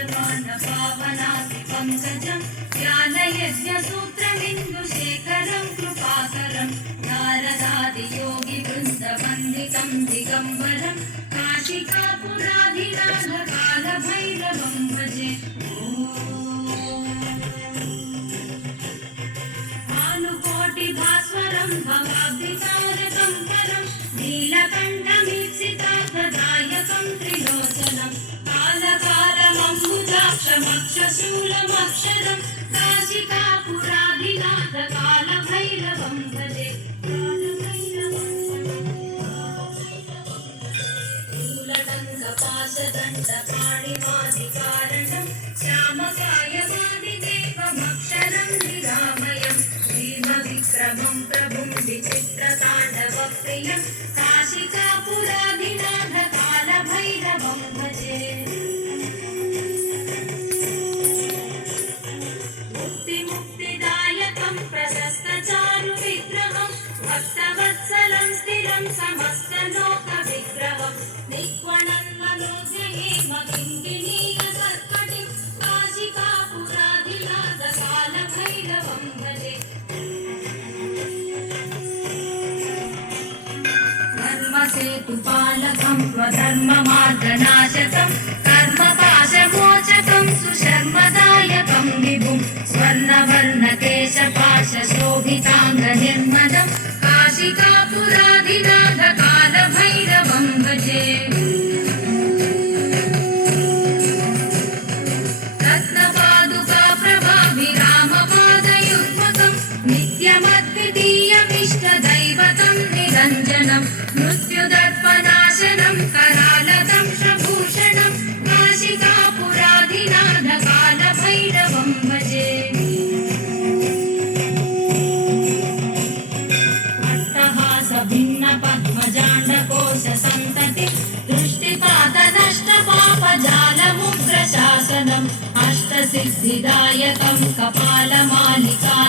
जायमान पावनाति पंकजं ज्ञानयज्ञसूत्रमिन्दुशेखरं कृपाकरं नारदादियोगिवृन्दवन्दितं दिगम्बरं काशिकापुराधिनाथ कालभैरवं भजे। भानुकोटिभास्वरं भवाब्धितारकं करं नीलकण्ठमीप्सितार्थदायकं त्रिलोचनं कालकालमम्बुजाक्षमक्षशूलमक्षरं काशिकापुराधिनाथ कालभैरवं भजे। शूलटङ्कपाशदण्डपाणिमादिकारणं श्यामकायमादिदेवमक्षरं निरामयं भीमविक्रमं प्रभुं विचित्रताण्डवप्रियं काशिकापुराधिनाथ कालभैरवं भजे। मुक्तिदायकं प्रशस्तचारुविग्रहं भक्तवत्सलं स्थिरं समस्तलोकविग्रहं निक्वणं मनोजयेमकिङ्किणीयकर्कटिं काशिकापुराधिनाथ कालभैरवं भजे। धर्मसेतुपालकं स्वधर्ममार्गनाशकं कर्मपाशमोचकं सुशर्मदायकं विभुं स्वर्णवर्णकेशपाशशोभिताङ्गनिर्मलं काशिकापुराधिनाथ कालभैरवं भजे। रत्नपादुकाप्रभाभिरामपादयुग्मकं नित्यमद्वितीयमिष्टदैवतं निरञ्जनं मृत्युदर्पनाशनं करालतं शभूषणं काशिकापुराधिनाथ कालभैरवं भजे। अट्टहासभिन्नपद्मजाण्डकोशसन्तति दृष्टिपातनष्टपापजालमुग्रशासनम् अष्टसिद्धिदायकं कपालमालिका